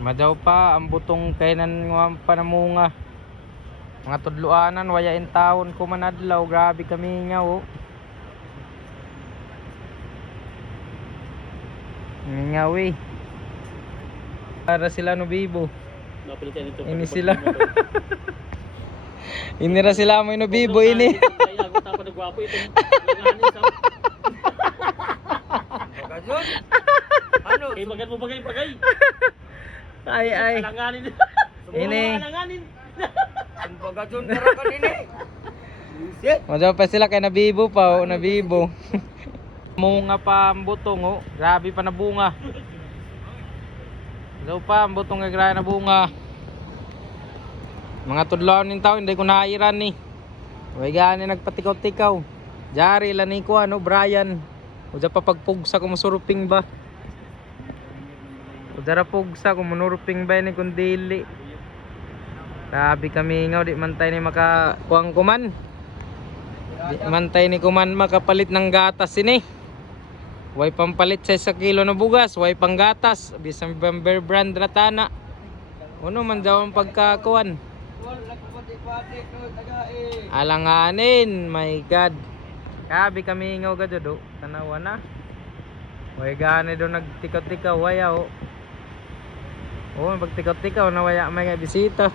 Madaw pa ang butong kainan nga panamunga. Mga tudluanan waya in taon ko manadlaw, grabe kami nga oh. Ngawi. Para sila no bibo. Ini sila. Ini ra sila mo no bibo ini. Kaya ako tapos nagwapo itong langanin sa. Bagajod. Ano? Kay magan mo bagay. Ay. Langanin. Ini. Langanin. Ang bagajod para kanini. Shit. Madaw pa sila kay nabibo pa oh, nabibo. Munga pa ang butong oh. Grabe pa na bunga. Madaw pa ang butong nga grabe na bunga. Mga tudlaw nin tao hindi ko nairan ni. Way gani nagpatikaw-tikaw. Jari la ni ko ano Brian. Uja pa pagpugsa ko masuruping ba. Uja ra pugsa ko manuruping ba ni kun dili. Grabe kami ngaw di man tay ni makakuang kuman. Di man tay ni kuman makapalit ng gatas ini. Way pampalit sa 1 kilo na bugas, way pang gatas, bisan Bamber brand ratana. Uno man daw ang pagkakuan. Alanganin, my god. Grabe kami ngaw gado do. Tanawa na. Way gani do nagtikaw-tikaw waya oh. Oh, pagtikaw-tikaw na waya may bisita.